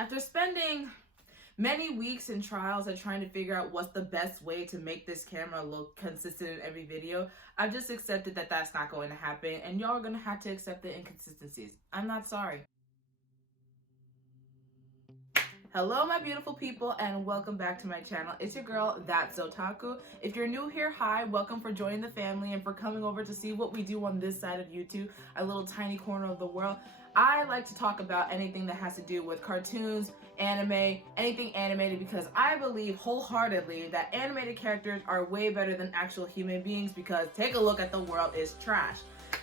After spending many weeks and trials of trying to figure out what's the best way to make this camera look consistent in every video, I've just accepted that that's not going to happen, and y'all are going to have to accept the inconsistencies. I'm not sorry. Hello my beautiful people, and welcome back to my channel. It's your girl, That's Otaku. If you're new here, hi, welcome for joining the family and for coming over to see what we do on this side of YouTube, a little tiny corner of the world. I like to talk about anything that has to do with cartoons, anime, anything animated, because I believe wholeheartedly that animated characters are way better than actual human beings, because take a look at the world is trash.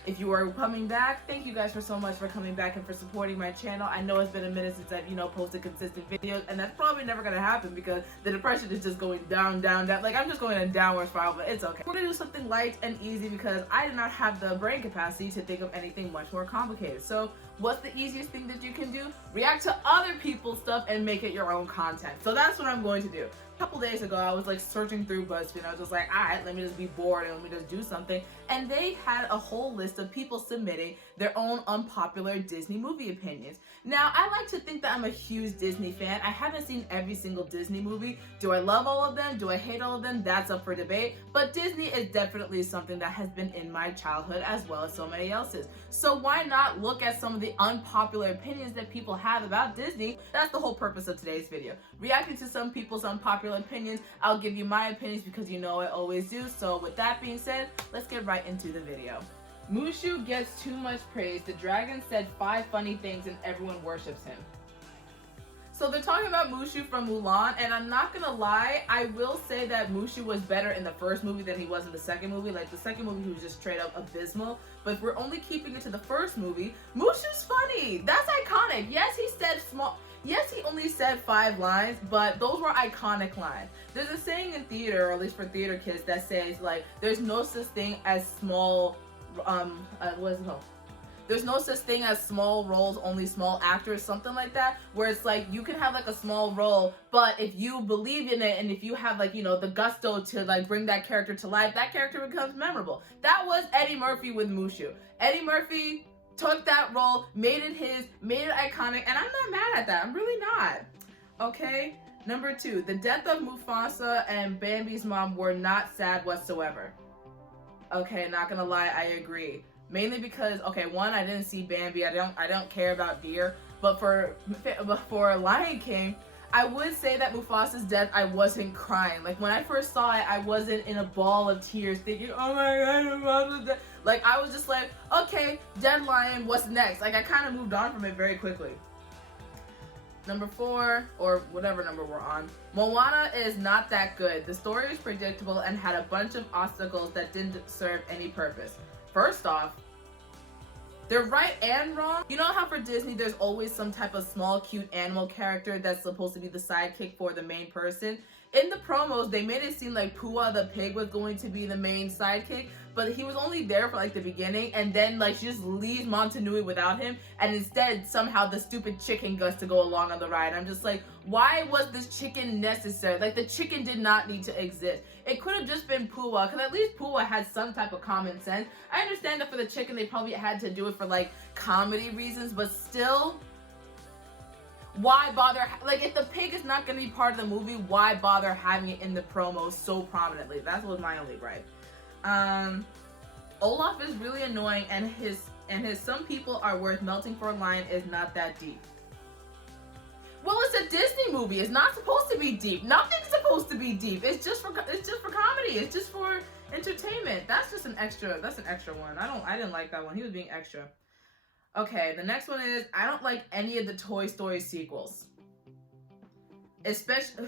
If you are coming back, thank you guys so much for coming back and for supporting my channel. I know it's been a minute since I've, posted consistent videos, and that's probably never gonna happen because the depression is just going down, down, down. Like, I'm just going in a downward spiral, but it's okay. We're gonna do something light and easy because I did not have the brain capacity to think of anything much more complicated. So what's the easiest thing that you can do? React to other people's stuff and make it your own content. So that's what I'm going to do. A couple days ago, I was like searching through Buzzfeed. I was just like, alright, let me just be bored and let me just do something. And they had a whole list of people submitting their own unpopular Disney movie opinions. Now, I like to think that I'm a huge Disney fan. I haven't seen every single Disney movie. Do I love all of them? Do I hate all of them? That's up for debate. But Disney is definitely something that has been in my childhood as well as so many else's. So why not look at some of the unpopular opinions that people have about Disney? That's the whole purpose of today's video. Reacting to some people's unpopular opinions. I'll give you my opinions because you know I always do. So with that being said, let's get right into the video. Mushu gets too much praise. The dragon said 5 funny things and everyone worships him. So they're talking about Mushu from Mulan, and I'm not gonna lie, I will say that Mushu was better in the first movie than he was in the second movie. Like, the second movie, he was just straight up abysmal. But if we're only keeping it to the first movie, Mushu's funny. That's iconic. Yes, he said Yes, he only said 5 lines, but those were iconic lines. There's a saying in theater, or at least for theater kids, that says, like, there's no such thing as small, what is it called? There's no such thing as small roles, only small actors, something like that, where it's like you can have like a small role, but if you believe in it and if you have like, the gusto to like bring that character to life, that character becomes memorable. That was Eddie Murphy with Mushu. Eddie Murphy took that role, made it his, made it iconic, and I'm not mad at that. I'm really not. Okay? Number 2, the death of Mufasa and Bambi's mom were not sad whatsoever. Okay, not gonna lie, I agree. Mainly because, okay, one, I didn't see Bambi. I don't care about deer. But for Lion King, I would say that Mufasa's death, I wasn't crying. Like, when I first saw it, I wasn't in a ball of tears thinking, oh my god, Mufasa's dead. Like, I was just like, okay, dead lion, what's next? Like, I kind of moved on from it very quickly. Number 4, or whatever number we're on, Moana is not that good. The story is predictable and had a bunch of obstacles that didn't serve any purpose. First off, they're right and wrong. You know how for Disney there's always some type of small cute animal character that's supposed to be the sidekick for the main person? In the promos, they made it seem like Pua the pig was going to be the main sidekick, but he was only there for like the beginning, and then like she just leaves Montanui without him, and instead somehow the stupid chicken gets to go along on the ride. I'm just like, why was this chicken necessary? Like, the chicken did not need to exist. It could have just been Pua, because at least Pua had some type of common sense. I understand that for the chicken they probably had to do it for like comedy reasons, but still, why bother? Like, if the pig is not going to be part of the movie, why bother having it in the promo so prominently? That was my only gripe. Olaf is really annoying, and his some people are worth melting for a lion is not that deep. Well, it's a Disney movie. It's not supposed to be deep. Nothing's supposed to be deep. It's just for comedy. It's just for entertainment. That's just an extra. That's an extra one. I didn't like that one. He was being extra. Okay, the next one is, I don't like any of the Toy Story sequels. Especially,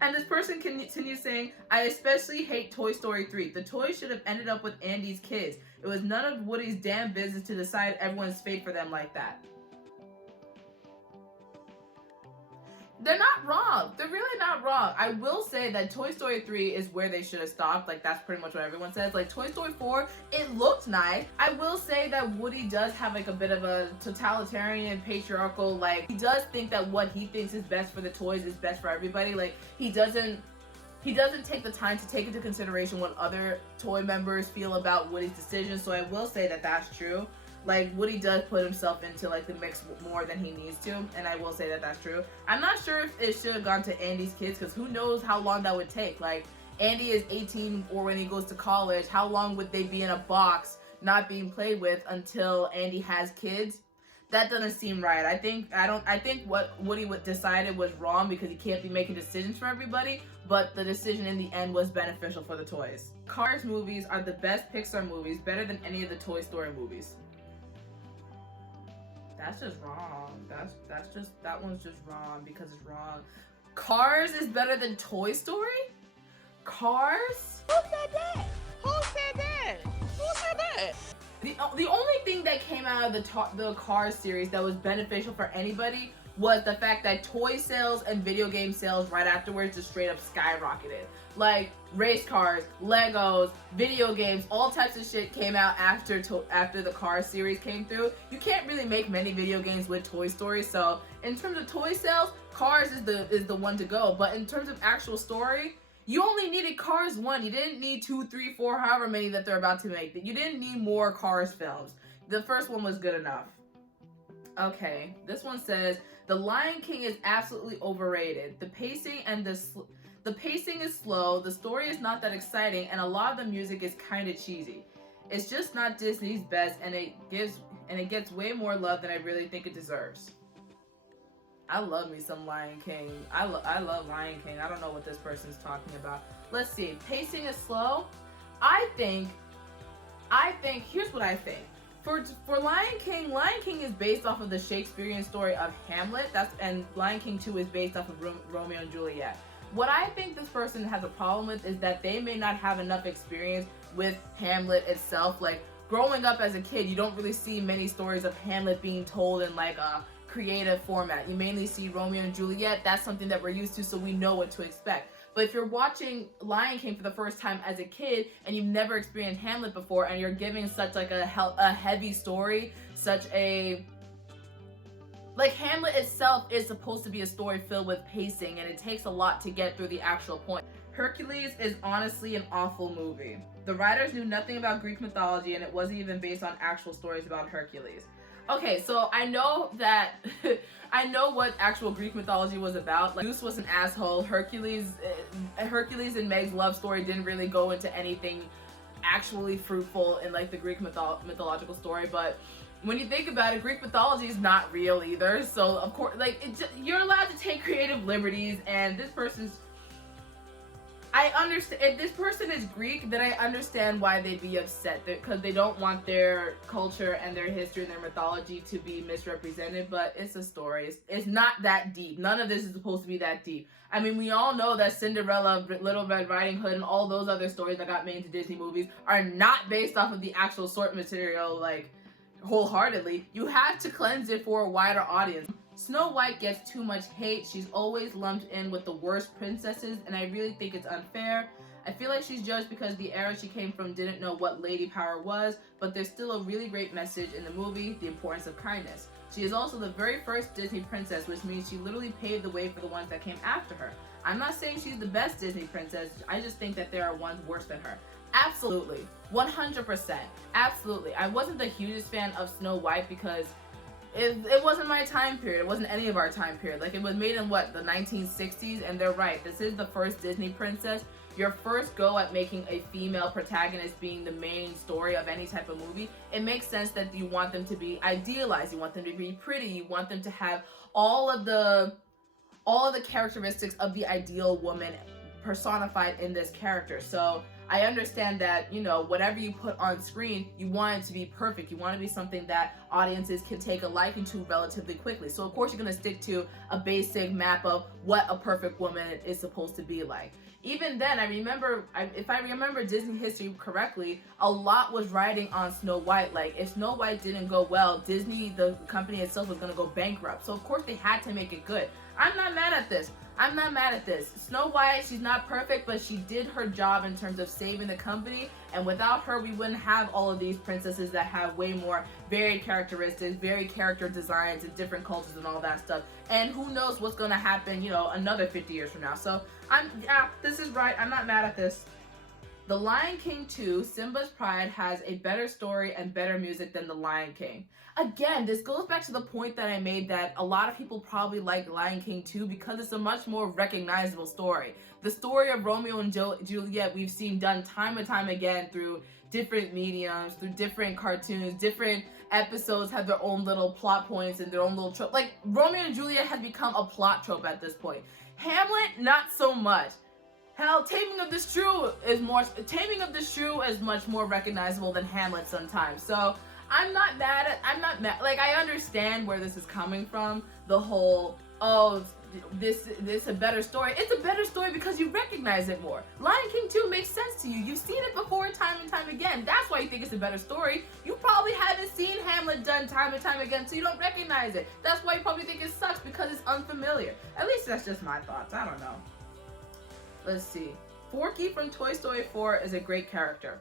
and this person continues saying, I especially hate Toy Story 3. The toys should have ended up with Andy's kids. It was none of Woody's damn business to decide everyone's fate for them like that. They're not wrong. They're really not wrong. I will say that Toy Story 3 is where they should have stopped. Like, that's pretty much what everyone says. Like, Toy Story 4, it looked nice. I will say that Woody does have like a bit of a totalitarian, patriarchal, like, he does think that what he thinks is best for the toys is best for everybody. Like, he doesn't take the time to take into consideration what other toy members feel about Woody's decision. So I will say that that's true. like Woody does put himself into like the mix more than he needs to, and I will say that that's true. I'm not sure if it should have gone to Andy's kids, because who knows how long that would take. Like, Andy is 18, or when he goes to college, how long would they be in a box not being played with until Andy has kids? That doesn't seem right. I think what Woody decided was wrong, because he can't be making decisions for everybody, but the decision in the end was beneficial for the toys. Cars movies are the best Pixar movies, better than any of the Toy Story movies. That's just wrong. That one's just wrong because it's wrong. Cars is better than Toy Story? Cars? Who said that? Who said that? Who said that? The only thing that came out of the Cars series that was beneficial for anybody was the fact that toy sales and video game sales right afterwards just straight up skyrocketed. Like, race cars, Legos, video games, all types of shit came out after the Cars series came through. You can't really make many video games with Toy Story, so in terms of toy sales, Cars is the one to go. But in terms of actual story, you only needed Cars 1. You didn't need 2, 3, 4, however many that they're about to make. You didn't need more Cars films. The first one was good enough. Okay, this one says, The Lion King is absolutely overrated. The pacing is slow, the story is not that exciting, and a lot of the music is kind of cheesy. It's just not Disney's best, and it gets way more love than I really think it deserves. I love me some Lion King. I love Lion King. I don't know what this person's talking about. Let's see. Pacing is slow. I think, here's what I think. For Lion King is based off of the Shakespearean story of Hamlet. And Lion King 2 is based off of Romeo and Juliet. What I think this person has a problem with is that they may not have enough experience with Hamlet itself. Like, growing up as a kid, you don't really see many stories of Hamlet being told in like a creative format. You mainly see Romeo and Juliet. That's something that we're used to, so we know what to expect. But if you're watching Lion King for the first time as a kid and you've never experienced Hamlet before, and you're giving such like a heavy story, like, Hamlet itself is supposed to be a story filled with pacing, and it takes a lot to get through the actual point. Hercules is honestly an awful movie. The writers knew nothing about Greek mythology, and it wasn't even based on actual stories about Hercules. Okay, so I know that I know what actual Greek mythology was about. Like, Zeus was an asshole. Hercules and Meg's love story didn't really go into anything actually fruitful in like the Greek mythological story. But when you think about it, Greek mythology is not real either. So of course, like, you're allowed to take creative liberties. And this person's, I understand, if this person is Greek, then I understand why they'd be upset, because they don't want their culture and their history and their mythology to be misrepresented. But it's a story. It's not that deep. None of this is supposed to be that deep. I mean, we all know that Cinderella, Little Red Riding Hood, and all those other stories that got made into Disney movies are not based off of the actual source material, like, wholeheartedly. You have to cleanse it for a wider audience. Snow White gets too much hate. She's always lumped in with the worst princesses, and I really think it's unfair. I feel like she's judged because the era she came from didn't know what lady power was, but there's still a really great message in the movie, the importance of kindness. She is also the very first Disney princess, which means she literally paved the way for the ones that came after her. I'm not saying she's the best Disney princess, I just think that there are ones worse than her. Absolutely. 100%. Absolutely. I wasn't the hugest fan of Snow White because it wasn't my time period. It wasn't any of our time period. Like, it was made in what, the 1960s? And they're right. This is the first Disney princess. Your first go at making a female protagonist being the main story of any type of movie. It makes sense that you want them to be idealized. You want them to be pretty. You want them to have all of the characteristics of the ideal woman personified in this character. So I understand that, you know, whatever you put on screen, you want it to be perfect. You want it to be something that audiences can take a liking to relatively quickly. So of course you're going to stick to a basic map of what a perfect woman is supposed to be like. Even then, if I remember Disney history correctly, a lot was riding on Snow White. Like, if Snow White didn't go well, Disney, the company itself, was going to go bankrupt. So of course they had to make it good. I'm not mad at this. I'm not mad at this. Snow White, she's not perfect, but she did her job in terms of saving the company. And without her, we wouldn't have all of these princesses that have way more varied characteristics, varied character designs, and different cultures and all that stuff. And who knows what's going to happen, you know, another 50 years from now. So, this is right. I'm not mad at this. The Lion King 2, Simba's Pride, has a better story and better music than The Lion King. Again, this goes back to the point that I made that a lot of people probably like Lion King 2 because it's a much more recognizable story. The story of Romeo and Juliet we've seen done time and time again through different mediums, through different cartoons, different episodes have their own little plot points and their own little trope. Like, Romeo and Juliet has become a plot trope at this point. Hamlet, not so much. Hell, Taming of the Shrew is much more recognizable than Hamlet sometimes. So I'm not mad. Like, I understand where this is coming from. The whole, oh, this a better story. It's a better story because you recognize it more. Lion King 2 makes sense to you. You've seen it before time and time again. That's why you think it's a better story. You probably haven't seen Hamlet done time and time again, so you don't recognize it. That's why you probably think it sucks because it's unfamiliar. At least that's just my thoughts. I don't know. Let's see. Forky from Toy Story 4 is a great character.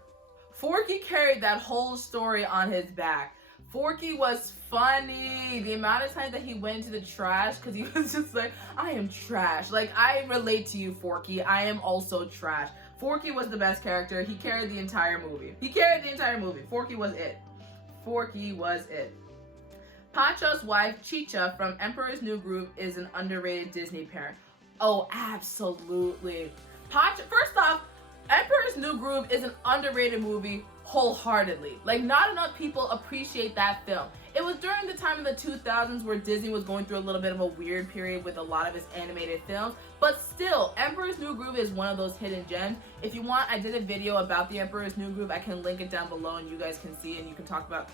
Forky carried that whole story on his back. Forky was funny. The amount of time that he went into the trash because he was just like, I am trash. Like, I relate to you, Forky. I am also trash. Forky was the best character. He carried the entire movie. Forky was it. Pacha's wife, Chicha, from Emperor's New Groove, is an underrated Disney parent. Oh, absolutely. First off, Emperor's New Groove is an underrated movie wholeheartedly. Like, not enough people appreciate that film. It was during the time of the 2000s where Disney was going through a little bit of a weird period with a lot of its animated films, but still, Emperor's New Groove is one of those hidden gems. If you want, I did a video about the Emperor's New Groove. I can link it down below and you guys can see and you can talk about,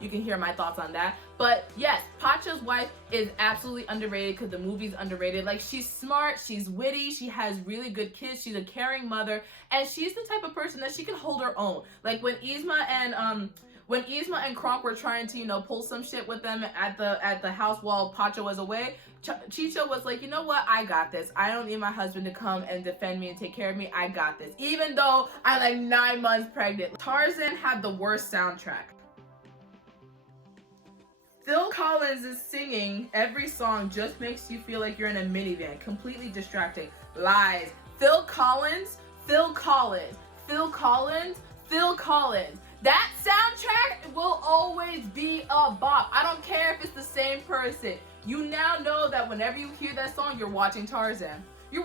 you can hear my thoughts on that. But yes, Pacha's wife is absolutely underrated because the movie's underrated. Like, she's smart, she's witty, she has really good kids, she's a caring mother, and she's the type of person that she can hold her own. Like, when Yzma and Kronk were trying to, pull some shit with them at the house while Pacha was away, Chicha was like, you know what, I got this. I don't need my husband to come and defend me and take care of me. I got this. Even though I'm like 9 months pregnant. Tarzan had the worst soundtrack. Phil Collins' singing every song just makes you feel like you're in a minivan. Completely distracting. Lies. Phil Collins. That soundtrack will always be a bop. I don't care if it's the same person. You now know that whenever you hear that song, you're watching Tarzan. You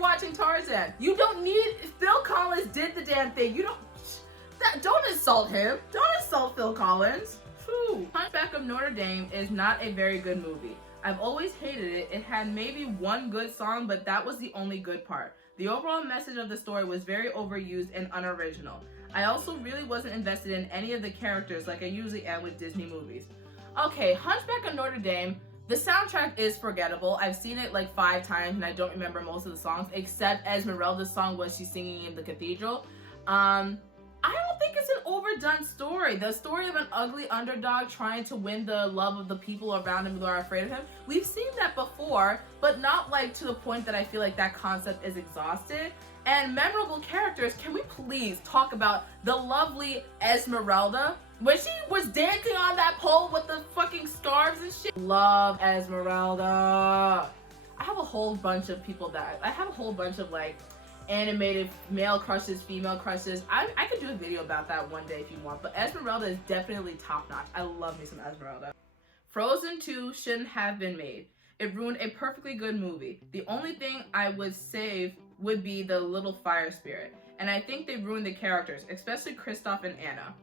don't need, Phil Collins did the damn thing. Don't insult him. Don't insult Phil Collins. Whew. Hunchback of Notre Dame is not a very good movie. I've always hated it. It had maybe one good song, but that was the only good part. The overall message of the story was very overused and unoriginal. I also really wasn't invested in any of the characters like I usually am with Disney movies. Okay, Hunchback of Notre Dame, the soundtrack is forgettable. I've seen it like 5 times and I don't remember most of the songs except Esmeralda's song when she's singing in the cathedral. I don't think it's an overdone story. The story of an ugly underdog trying to win the love of the people around him who are afraid of him. We've seen that before, but not like to the point that I feel like that concept is exhausted. And memorable characters, can we please talk about the lovely Esmeralda? When she was dancing on that pole with the fucking scarves and shit. Love Esmeralda. I have a whole bunch of like animated male crushes, female crushes. I could do a video about that one day if you want, but Esmeralda is definitely top notch. I love me some Esmeralda. Frozen 2 shouldn't have been made. It ruined a perfectly good movie. The only thing I would save would be the little fire spirit. And I think they ruined the characters, especially Kristoff and Anna.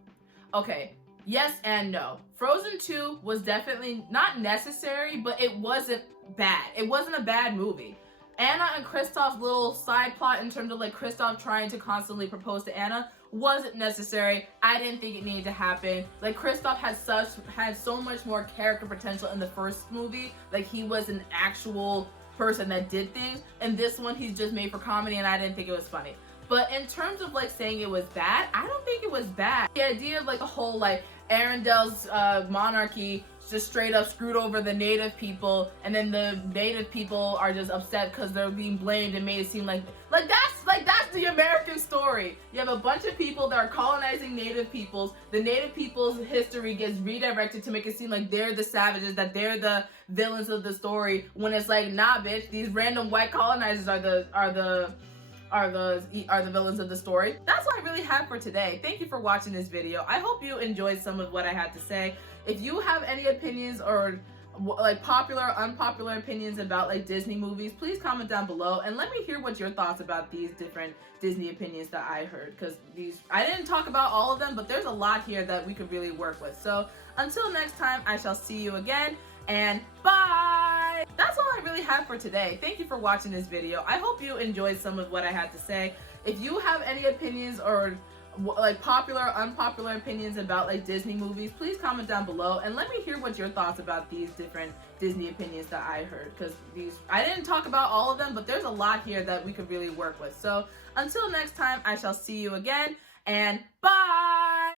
Okay, yes and no. Frozen 2 was definitely not necessary, but it wasn't bad. It wasn't a bad movie. Anna and Kristoff's little side plot in terms of like Kristoff trying to constantly propose to Anna wasn't necessary. I didn't think it needed to happen. Like, Kristoff had so much more character potential in the first movie. Like, he was an actual person that did things. And this one, he's just made for comedy, and I didn't think it was funny. But in terms of like saying it was bad, I don't think it was bad. The idea of like the whole like Arendelle's monarchy just straight up screwed over the native people, and then the native people are just upset because they're being blamed and made it seem like that's the American story. You have a bunch of people that are colonizing native peoples. The native people's history gets redirected to make it seem like they're the savages, that they're the villains of the story, when it's like, nah, bitch, these random white colonizers are the are the villains of the story. That's all I really have for today. Thank you for watching this video. I hope you enjoyed some of what I had to say. If you have any opinions or like popular or unpopular opinions about like Disney movies, please comment down below and let me hear what your thoughts about these different Disney opinions that I heard, because I didn't talk about all of them, but there's a lot here that we could really work with. So until next time, I shall see you again, and bye. That's all I really have for today. Thank you for watching this video. I hope you enjoyed some of what I had to say. If you have any opinions or like popular or unpopular opinions about like Disney movies, please comment down below and let me hear what your thoughts about these different Disney opinions that I heard, because I didn't talk about all of them, but there's a lot here that we could really work with. So until next time, I shall see you again, and bye.